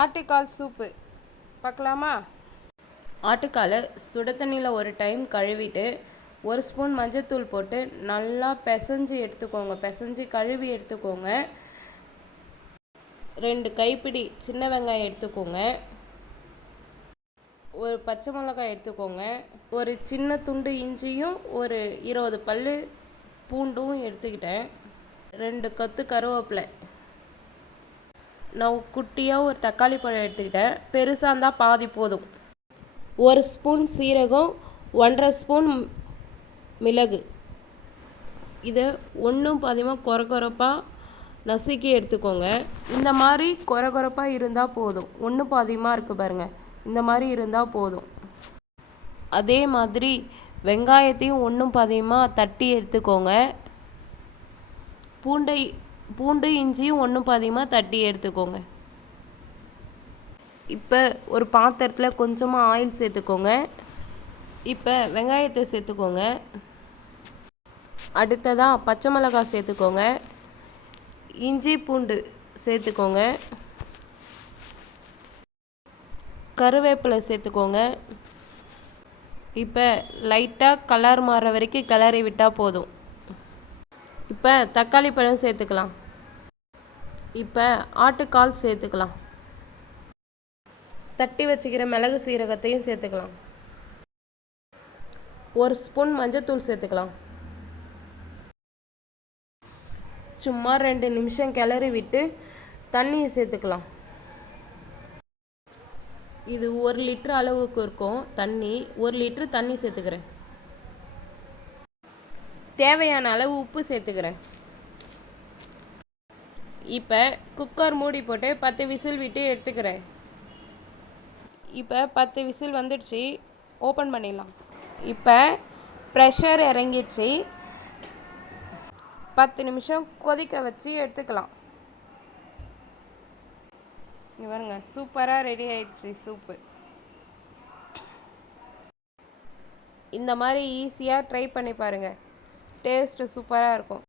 ஆட்டுக்கால் சூப்பு பார்க்கலாமா? ஆட்டுக்காலை சுட தண்ணியில் ஒரு டைம் கழுவிட்டு 1 ஸ்பூன் மஞ்சத்தூள் போட்டு நல்லா பிசைஞ்சு எடுத்துக்கோங்க. பிசைஞ்சு கழுவி எடுத்துக்கோங்க. 2 கைப்பிடி சின்ன வெங்காயம் எடுத்துக்கோங்க. ஒரு பச்சை மிளகாய் எடுத்துக்கோங்க. ஒரு சின்ன துண்டு இஞ்சியும் ஒரு 20 பல் பூண்டும் எடுத்துக்கிட்டேன். 2 கொத்து கருவேப்பிலை. நான் குட்டியாக ஒரு தக்காளி பழம் எடுத்துக்கிட்டேன். பெருசாக இருந்தால் பாதி போதும். 1 ஸ்பூன் சீரகம், 1½ ஸ்பூன் மிளகு. இதை ஒன்றும் பாதியமாக கொரகொரப்பாக நசுக்கி எடுத்துக்கோங்க. இந்த மாதிரி கொரகொரப்பாக இருந்தால் போதும். ஒன்று பாதியமாக இருக்குது பாருங்கள், இந்த மாதிரி இருந்தால் போதும். அதே மாதிரி வெங்காயத்தையும் ஒன்றும் பாதியமாக தட்டி எடுத்துக்கோங்க. பூண்டு இஞ்சியும் ஒன்றும் பாதியமாக தட்டி எடுத்துக்கோங்க. இப்போ ஒரு பாத்திரத்தில் கொஞ்சமாக ஆயில் சேர்த்துக்கோங்க. இப்போ வெங்காயத்தை சேர்த்துக்கோங்க. அடுத்ததாக பச்சை மிளகாய் சேர்த்துக்கோங்க. இஞ்சி பூண்டு சேர்த்துக்கோங்க. கருவேப்பிலை சேர்த்துக்கோங்க. இப்போ லைட்டாக கலர் மாற வரைக்கும் கிளறி விட்டால் போதும். இப்போ தக்காளி பழம் சேர்த்துக்கலாம். இப்போ ஆட்டுக்கால் சேர்த்துக்கலாம். தட்டி வச்சுக்கிற மிளகு சீரகத்தையும் சேர்த்துக்கலாம். 1 ஸ்பூன் மஞ்சத்தூள் சேர்த்துக்கலாம். சும்மா 2 நிமிஷம் கிளறி விட்டு தண்ணியை சேர்த்துக்கலாம். இது 1 லிட்டர் அளவுக்கு இருக்கும் தண்ணி. 1 லிட்டர் தண்ணி சேர்த்துக்கிறேன். தேவையான அளவு உப்பு சேர்த்துக்கிறேன். இப்போ குக்கர் மூடி போட்டு 10 விசில் விட்டு எடுத்துக்கிறேன். இப்போ 10 விசில் வந்துடுச்சு. ஓப்பன் பண்ணிடலாம். இப்போ ப்ரெஷர் இறங்கிடுச்சு. 10 நிமிஷம் கொதிக்க வச்சு எடுத்துக்கலாம். இங்கே பாருங்க, சூப்பராக ரெடி ஆயிடுச்சு சூப்பு. இந்த மாதிரி ஈஸியாக ட்ரை பண்ணி பாருங்கள். டேஸ்ட்டு சூப்பராக இருக்கும்.